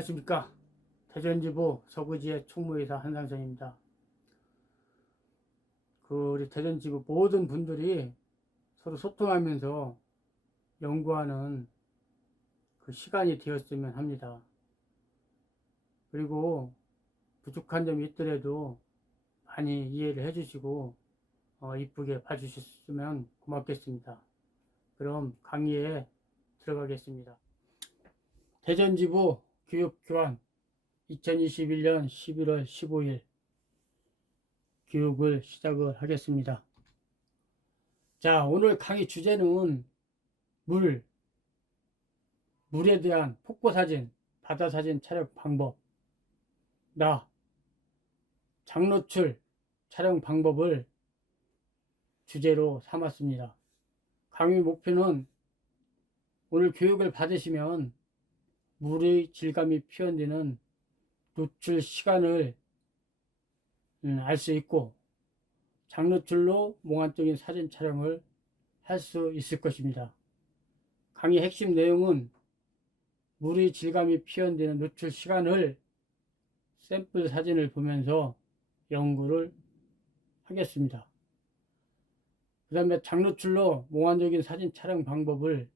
안녕하십니까. 대전지부 서구지의 총무이사 한상선입니다. 우리 대전지부 모든 분들이 서로 소통하면서 연구하는 그 시간이 되었으면 합니다. 그리고 부족한 점이 있더라도 많이 이해를 해주시고 이쁘게 봐주셨으면 고맙겠습니다. 그럼 강의에 들어가겠습니다. 대전지부 교육교환 2021년 11월 15일 교육을 시작을 하겠습니다. 자, 오늘 강의 주제는 물에 대한 폭포사진, 바다사진 촬영 방법, 장노출 촬영 방법을 주제로 삼았습니다. 강의 목표는 오늘 교육을 받으시면 물의 질감이 표현되는 노출 시간을 알 수 있고 장노출로 몽환적인 사진 촬영을 할 수 있을 것입니다. 강의 핵심 내용은 물의 질감이 표현되는 노출 시간을 샘플 사진을 보면서 연구를 하겠습니다. 그 다음에 장노출로 몽환적인 사진 촬영 방법을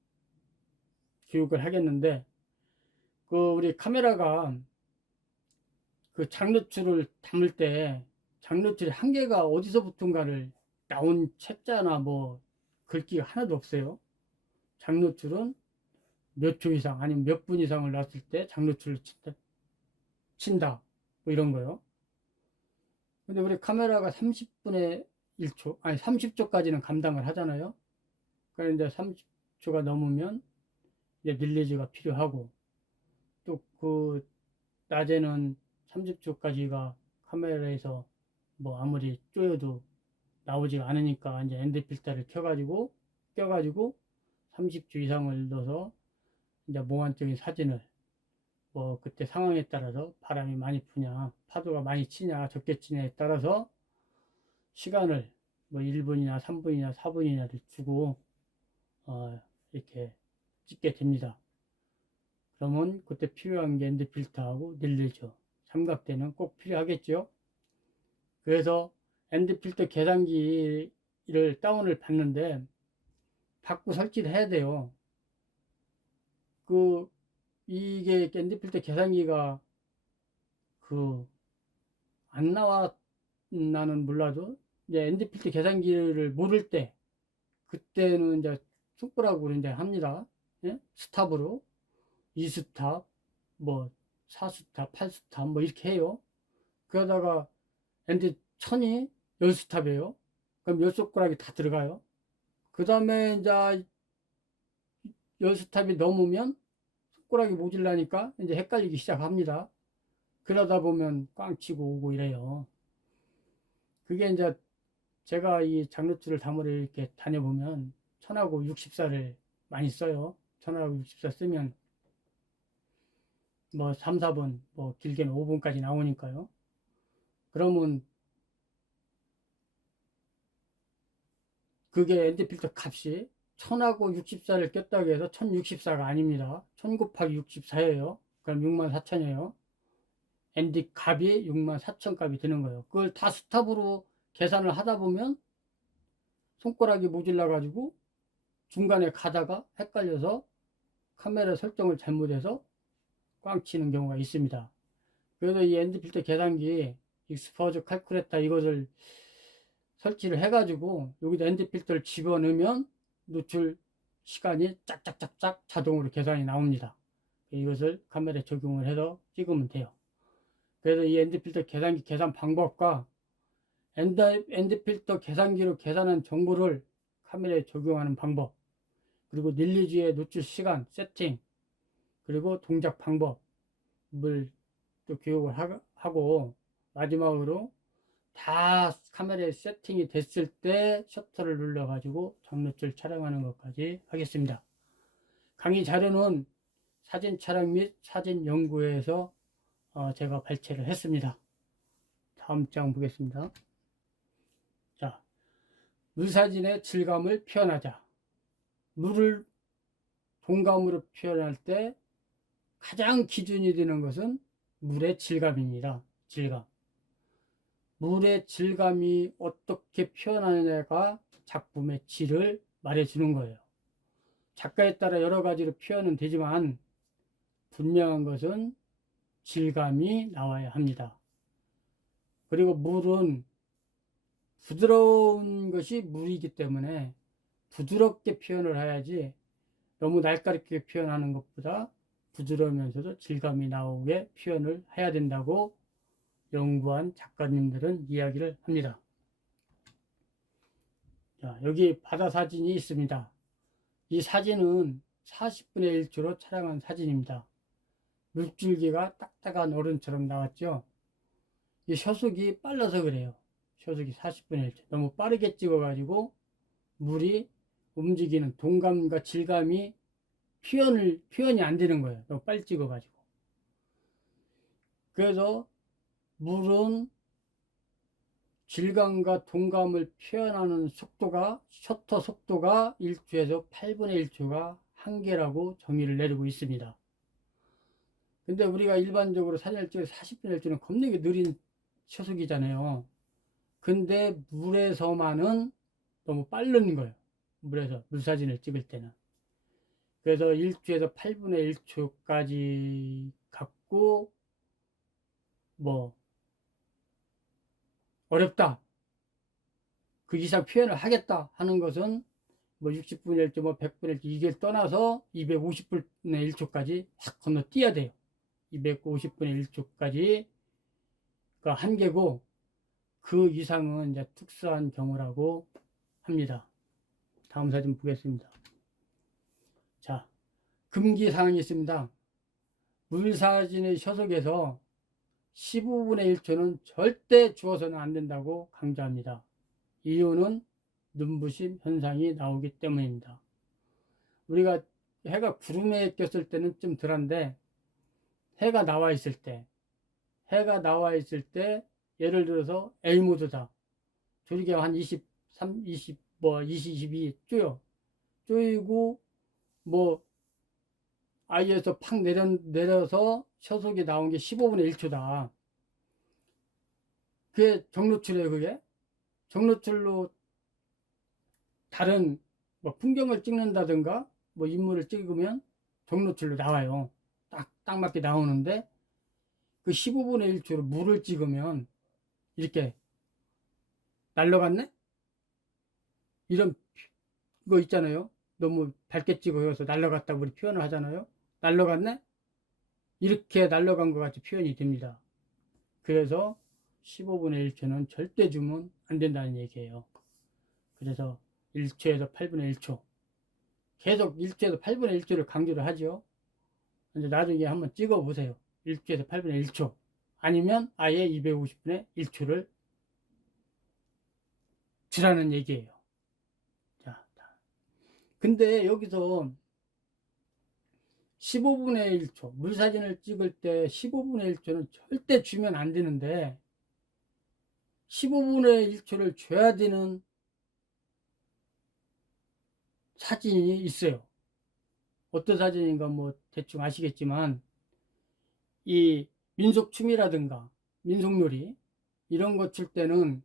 교육을 하겠는데 우리 카메라가 장노출을 담을 때 장노출의 한계가 어디서부터인가를 나온 책자나 글귀가 하나도 없어요. 장노출은 몇 초 이상 아니면 몇 분 이상을 놨을 때 장노출을 친다 이런 거요. 근데 우리 카메라가 30분의 1초 아니 30초까지는 감당을 하잖아요. 그러니까 이제 30초가 넘으면 이제 릴리즈가 필요하고 또 낮에는 30초까지가 카메라에서 아무리 쪼여도 나오지가 않으니까 이제 엔드 필터를 껴가지고 30초 이상을 넣어서 이제 몽환적인 사진을 그때 상황에 따라서 바람이 많이 부냐 파도가 많이 치냐 적게 치냐에 따라서 시간을 1분이나 3분이나 4분이나를 주고 이렇게 찍게 됩니다. 그러면 그때 필요한 게 엔드 필터하고 릴리즈 삼각대는 꼭 필요하겠죠. 그래서 엔드 필터 계산기를 다운을 받는데 받고 설치를 해야 돼요. 이게 엔드 필터 계산기가 안 나왔나는 몰라도 이제 엔드 필터 계산기를 모를 때 그때는 이제 손가락으로 이제 합니다. 예? 스탑으로 2스탑 4스탑 8스탑 이렇게 해요. 그러다가 엔드 천이 10스탑이에요. 그럼 10손가락이 다 들어가요. 그 다음에 이제 10스탑이 넘으면 손가락이 모질라니까 이제 헷갈리기 시작합니다. 그러다 보면 꽝치고 오고 이래요. 그게 이제 제가 이 장노출을 담으러 이렇게 다녀보면 1000하고 64를 많이 써요. 1000하고 64 쓰면 3, 4분, 길게는 5분까지 나오니까요. 그러면 그게 엔드필터 값이 1000하고 64를 꼈다고 해서 1064가 아닙니다. 1000 곱하기 64예요. 그럼 64,000이에요. 엔드 값이 64,000 값이 되는 거예요. 그걸 다 스탑으로 계산을 하다 보면 손가락이 모질라 가지고 중간에 가다가 헷갈려서 카메라 설정을 잘못해서 꽝치는 경우가 있습니다. 그래서 이 엔드필터 계산기 익스포저 칼큘레이터 이것을 설치를 해가지고 여기다 엔드필터를 집어넣으면 노출 시간이 짝짝짝짝 자동으로 계산이 나옵니다. 이것을 카메라에 적용을 해서 찍으면 돼요. 그래서 이 엔드필터 계산기 계산 방법과 엔드필터 계산기로 계산한 정보를 카메라에 적용하는 방법, 그리고 릴리즈의 노출 시간 세팅, 그리고 동작 방법을 또 교육을 하고 마지막으로 다 카메라에 세팅이 됐을 때 셔터를 눌러 가지고 장노출 촬영하는 것까지 하겠습니다. 강의 자료는 사진 촬영 및 사진 연구에서 제가 발췌를 했습니다. 다음 장 보겠습니다. 자, 물사진의 질감을 표현하자. 물을 동감으로 표현할 때 가장 기준이 되는 것은 물의 질감입니다. 질감. 물의 질감이 어떻게 표현하느냐가 작품의 질을 말해주는 거예요. 작가에 따라 여러 가지로 표현은 되지만 분명한 것은 질감이 나와야 합니다. 그리고 물은 부드러운 것이 물이기 때문에 부드럽게 표현을 해야지 너무 날카롭게 표현하는 것보다 부드러우면서도 질감이 나오게 표현을 해야 된다고 연구한 작가님들은 이야기를 합니다. 자, 여기 바다 사진이 있습니다. 이 사진은 40분의 1초로 촬영한 사진입니다. 물줄기가 딱딱한 얼음처럼 나왔죠. 이 shoot이 빨라서 그래요. shoot이 40분의 1초. 너무 빠르게 찍어가지고 물이 움직이는 동감과 질감이 표현이 안 되는 거예요. 너무 빨리 찍어가지고. 그래서 물은 질감과 동감을 표현하는 속도가, 셔터 속도가 1초에서 8분의 1초가 한계라고 정의를 내리고 있습니다. 근데 우리가 일반적으로 사진을 찍어서 40분의 1초는 겁나게 느린 셔터기잖아요. 근데 물에서만은 너무 빠른 거예요. 물사진을 찍을 때는. 그래서 1초에서 8분의 1초까지 갖고 뭐 어렵다, 그 이상 표현을 하겠다 하는 것은 뭐 60분의 1초, 뭐 100분의 1초 이걸 떠나서 250분의 1초까지 확 건너뛰어야 돼요. 250분의 1초까지가 한계고 그 이상은 이제 특수한 경우라고 합니다. 다음 사진 보겠습니다. 자, 금기사항이 있습니다. 물사진의 shoot에서 15분의 1초는 절대 주어서는 안 된다고 강조합니다. 이유는 눈부심 현상이 나오기 때문입니다. 우리가 해가 구름에 꼈을 때는 좀 덜한데 해가 나와 있을 때 예를 들어서 A모드다. 조리개가 한 23, 20, 22 쪼이고 뭐 아이에서 팍 내려서 shoot이 나온 게 15분의 1초다. 그게 정노출이에요. 그게 정노출로 다른 뭐 풍경을 찍는다든가 뭐 인물을 찍으면 정노출로 나와요. 딱 맞게 나오는데 그 15분의 1초로 물을 찍으면 이렇게 날라갔네? 이런 거 있잖아요. 너무 밝게 찍어서 날라갔다고 우리 표현을 하잖아요. 날라갔네? 이렇게 날라간 것 같이 표현이 됩니다. 그래서 15분의 1초는 절대 주면 안 된다는 얘기예요. 그래서 1초에서 8분의 1초 계속 1초에서 8분의 1초를 강조를 하죠. 근데 나중에 한번 찍어 보세요. 1초에서 8분의 1초 아니면 아예 250분의 1초를 주라는 얘기예요. 자, 근데 여기서 15분의 1초 물사진을 찍을 때 15분의 1초는 절대 주면 안 되는데 15분의 1초를 줘야 되는 사진이 있어요. 어떤 사진인가 뭐 대충 아시겠지만 이 민속춤이라든가 민속놀이 이런 거 출 때는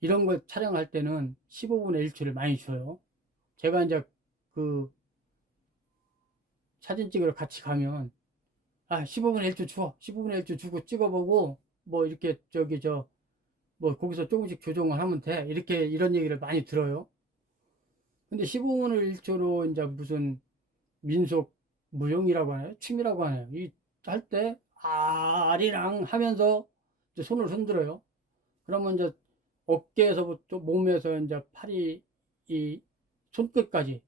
이런 거 촬영할 때는 15분의 1초를 많이 줘요. 제가 이제 그 사진 찍으러 같이 가면 15분의 1초 줘. 15분의 1초 주고 찍어보고 뭐 이렇게 뭐 거기서 조금씩 조정을 하면 돼. 이렇게 이런 얘기를 많이 들어요. 근데 15분의 1초로 이제 무슨 민속 무용이라고 하나요? 춤이라고 하나요? 이 할 때 아리랑 하면서 이제 손을 흔들어요. 그러면 이제 어깨에서부터 몸에서 이제 팔이 이 손끝까지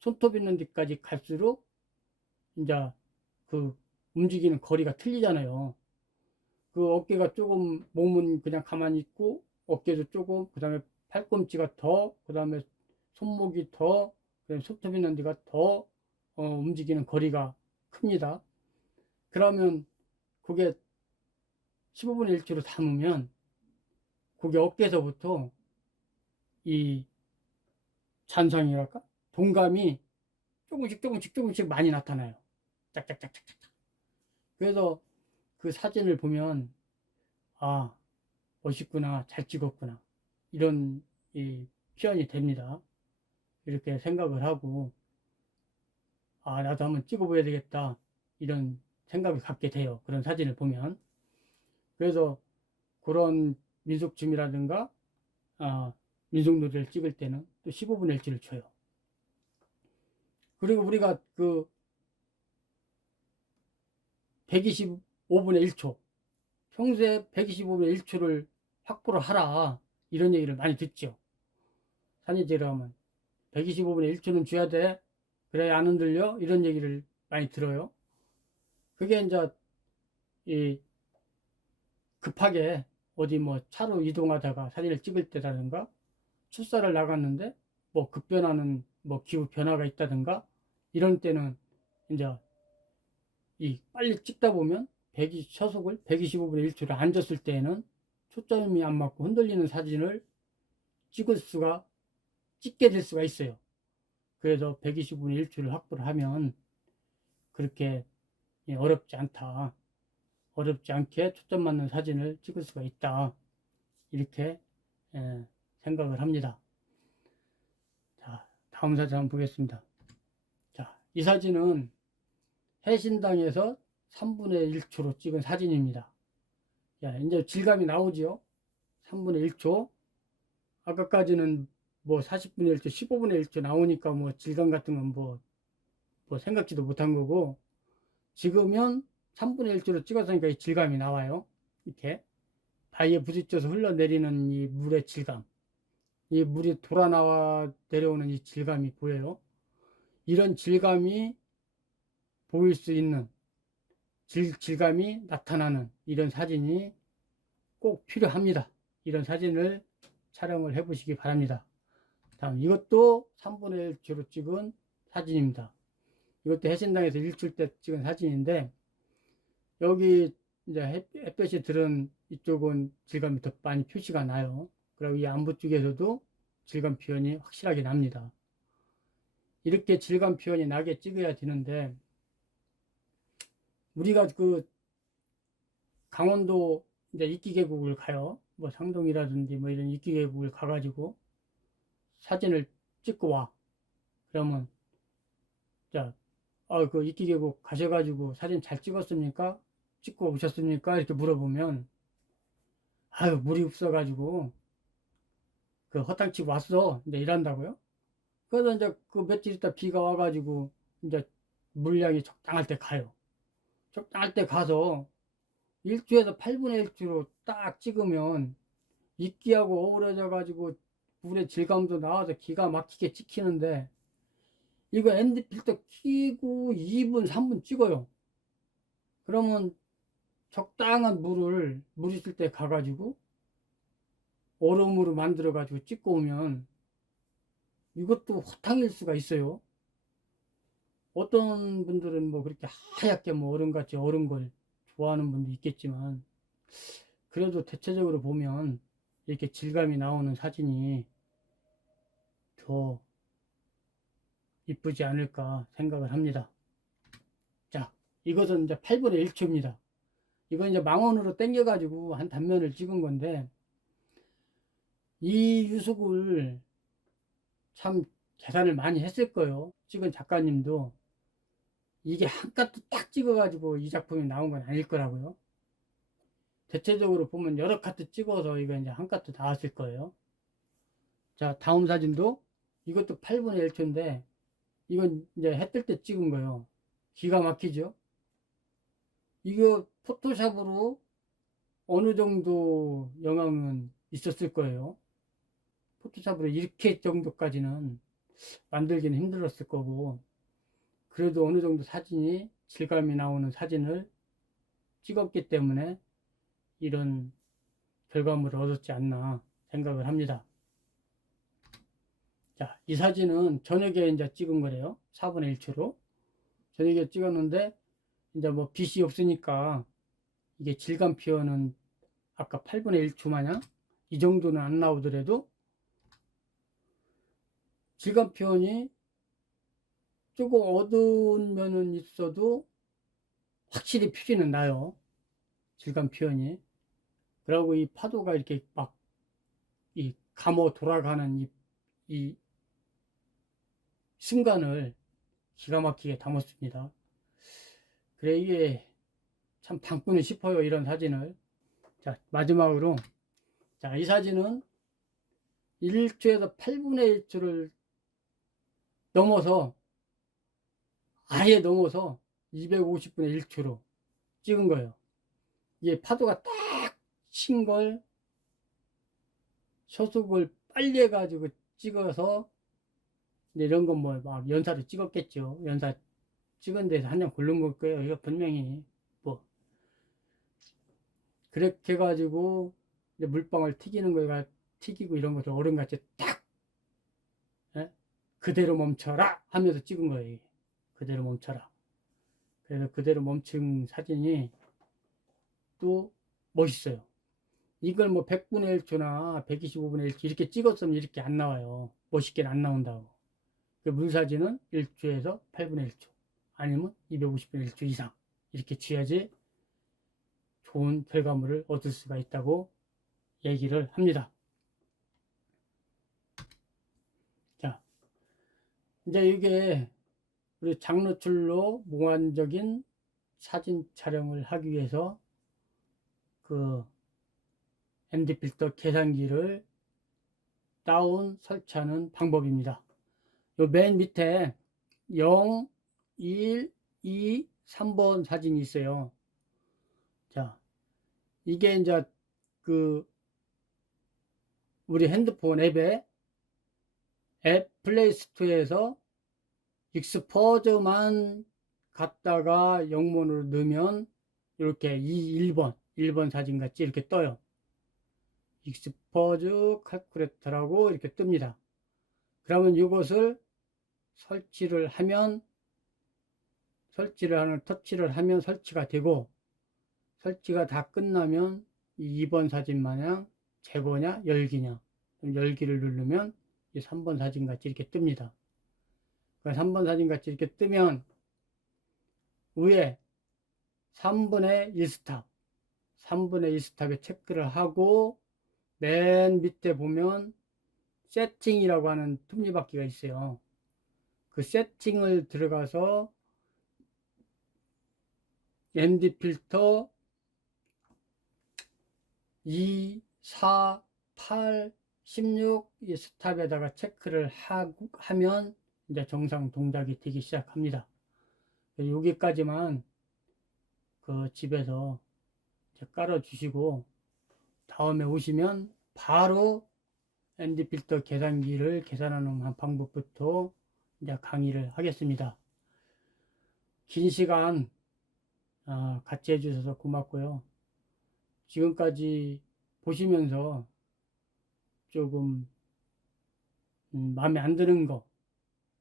손톱 있는 데까지 갈수록 이제 그 움직이는 거리가 틀리잖아요. 그 어깨가 조금 몸은 그냥 가만히 있고 어깨도 조금 그다음에 팔꿈치가 더 그다음에 손목이 더 그다음에 손톱 있는 데가 더 움직이는 거리가 큽니다. 그러면 그게 15분의 1초로 담으면 그게 어깨에서부터 이 잔상이랄까 동감이 조금씩 많이 나타나요. 짝짝짝짝짝 그래서 그 사진을 보면 아, 멋있구나, 잘 찍었구나, 이런 이 표현이 됩니다. 이렇게 생각을 하고 아, 나도 한번 찍어봐야 되겠다, 이런 생각을 갖게 돼요. 그런 사진을 보면. 그래서 그런 민속춤이라든가 민속놀이를 찍을 때는 또 15분의 1초를 줘요. 그리고 우리가 그 125분의 1초, 평소에 125분의 1초를 확보를 하라, 이런 얘기를 많이 듣죠. 사진제로 하면 125분의 1초는 줘야 돼, 그래야 안 흔들려, 이런 얘기를 많이 들어요. 그게 이제 이 급하게 어디 뭐 차로 이동하다가 사진을 찍을 때라든가, 출사를 나갔는데 뭐 급변하는 뭐 기후 변화가 있다든가, 이런 때는 이제 이 빨리 찍다 보면 초속을 125분의 1초를 앉았을 때에는 초점이 안 맞고 흔들리는 사진을 찍게 될 수가 있어요. 그래서 125분의 1초를 확보를 하면 그렇게 어렵지 않다, 어렵지 않게 초점 맞는 사진을 찍을 수가 있다, 이렇게 생각을 합니다. 자, 다음 사진 한번 보겠습니다. 자, 이 사진은 해신당에서 3분의 1초로 찍은 사진입니다. 야, 이제 질감이 나오죠. 3분의 1초. 아까까지는 뭐 40분의 1초, 15분의 1초 나오니까 뭐 질감 같은 건 뭐 생각지도 못한 거고, 지금은 3분의 1초로 찍었으니까 이 질감이 나와요. 이렇게 바위에 부딪혀서 흘러내리는 이 물의 질감, 이 물이 돌아 나와 내려오는 이 질감이 보여요. 이런 질감이 보일 수 있는, 질감이 나타나는 이런 사진이 꼭 필요합니다. 이런 사진을 촬영을 해 보시기 바랍니다. 다음, 이것도 3분의 1초로 찍은 사진입니다. 이것도 해신당에서 일출 때 찍은 사진인데, 여기 이제 햇볕이 들은 이쪽은 질감이 더 많이 표시가 나요. 그리고 이 안부 쪽에서도 질감 표현이 확실하게 납니다. 이렇게 질감 표현이 나게 찍어야 되는데, 우리가 그 강원도 이제 이끼계곡을 가요. 뭐 상동이라든지 뭐 이런 이끼계곡을 가가지고 사진을 찍고 와. 그러면 자, 그 이끼계곡 가셔가지고 사진 잘 찍었습니까? 찍고 오셨습니까? 이렇게 물어보면 아유, 물이 없어가지고 그 허탕치고 왔어, 이제 이런다고요. 그래서 이제 그 며칠 있다 비가 와가지고 이제 물량이 적당할 때 가요. 적당할 때 가서 1초에서 8분의 1초로 딱 찍으면 이끼하고 어우러져 가지고 물의 질감도 나와서 기가 막히게 찍히는데, 이거 ND 필터 키고 2분 3분 찍어요. 그러면 적당한 물 있을 때 가가지고 얼음으로 만들어 가지고 찍고 오면 이것도 허탕일 수가 있어요. 어떤 분들은 뭐 그렇게 하얗게 뭐 얼음같이 얼은 걸 좋아하는 분도 있겠지만, 그래도 대체적으로 보면 이렇게 질감이 나오는 사진이 더 이쁘지 않을까 생각을 합니다. 자, 이것은 이제 8분의 1초입니다. 이건 이제 망원으로 당겨가지고 한 단면을 찍은 건데, 이 유속을 참 계산을 많이 했을 거예요. 찍은 작가님도. 이게 한 카트 딱 찍어가지고 이 작품이 나온 건 아닐 거라고요. 대체적으로 보면 여러 카트 찍어서 이거 이제 한 카트 나왔을 거예요. 자, 다음 사진도 이것도 8분의 1초인데, 이건 이제 해 뜰 때 찍은 거예요. 기가 막히죠? 이거 포토샵으로 어느 정도 영향은 있었을 거예요. 포토샵으로 이렇게 정도까지는 만들기는 힘들었을 거고, 그래도 어느 정도 사진이 질감이 나오는 사진을 찍었기 때문에 이런 결과물을 얻었지 않나 생각을 합니다. 자, 이 사진은 저녁에 이제 찍은 거래요. 4분의 1초로. 저녁에 찍었는데, 이제 뭐 빛이 없으니까 이게 질감 표현은 아까 8분의 1초 마냥 이 정도는 안 나오더라도 질감 표현이 조금 어두운 면은 있어도 확실히 표시는 나요. 질감 표현이. 그리고 이 파도가 이렇게 막 이 감어 돌아가는 이 순간을 기가 막히게 담았습니다. 그래, 이게 참 담고는 싶어요, 이런 사진을. 자, 마지막으로, 자, 이 사진은 1초에서 8분의 1초를 넘어서, 아예 넘어서 250분의 1초로 찍은 거예요. 이게 파도가 딱 친 걸 초속을 빨리 해가지고 찍어서, 이런 건 뭐 막 연사로 찍었겠죠. 연사 찍은 데서 한 장 고른 걸 거예요. 이거 분명히 뭐 그렇게 해가지고 이제 물방울 튀기는 거가 튀기고 이런 것을 어른같이 딱, 예? 그대로 멈춰라 하면서 찍은 거예요. 이게. 그대로 멈춰라. 그래서 그대로 멈춘 사진이 또 멋있어요. 이걸 뭐 100분의 1초나 125분의 1초 이렇게 찍었으면 이렇게 안 나와요. 멋있게 안 나온다고. 그 물사진은 1초에서 8분의 1초 아니면 250분의 1초 이상 이렇게 취해야지 좋은 결과물을 얻을 수가 있다고 얘기를 합니다. 자, 이제 이게 우리 장노출로 몽환적인 사진 촬영을 하기 위해서 그 ND 필터 계산기를 다운 설치하는 방법입니다. 요 맨 밑에 0, 1, 2, 3번 사진이 있어요. 자, 이게 이제 그 우리 핸드폰 앱에 앱 플레이스토어에서 익스포저만 갖다가 영문으로 넣으면 이렇게 1번 사진 같이 이렇게 떠요. 익스포저 칼쿠레이터라고 이렇게 뜹니다. 그러면 이것을 설치를 하면 터치를 하면 설치가 되고, 설치가 다 끝나면 이 2번 사진 마냥 제거냐 열기냐, 열기를 누르면 이 3번 사진 같이 이렇게 뜹니다. 3번 사진 같이 이렇게 뜨면 위에 3분의 1스탑 3분의 1스탑에 체크를 하고, 맨 밑에 보면 세팅이라고 하는 톱니바퀴가 있어요. 그 세팅을 들어가서 ND 필터 2, 4, 8, 16 이 스탑에다가 체크를 하면 이제 정상 동작이 되기 시작합니다. 여기까지만 그 집에서 깔아 주시고, 다음에 오시면 바로 ND 필터 계산기를 계산하는 방법부터 이제 강의를 하겠습니다. 긴 시간 같이 해주셔서 고맙고요. 지금까지 보시면서 조금 마음에 안 드는 거,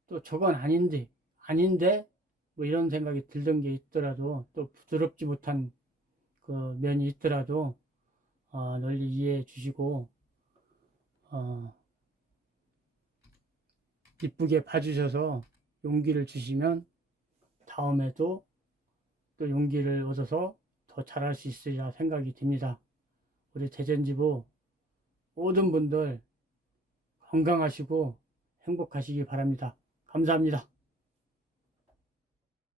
또 저건 아닌데 뭐 이런 생각이 들던 게 있더라도, 또 부드럽지 못한 그 면이 있더라도 널리 이해해 주시고 이쁘게 봐주셔서 용기를 주시면 다음에도 또 용기를 얻어서 더 잘할 수 있으리라 생각이 듭니다. 우리 대전지부 모든 분들 건강하시고 행복하시기 바랍니다. 감사합니다.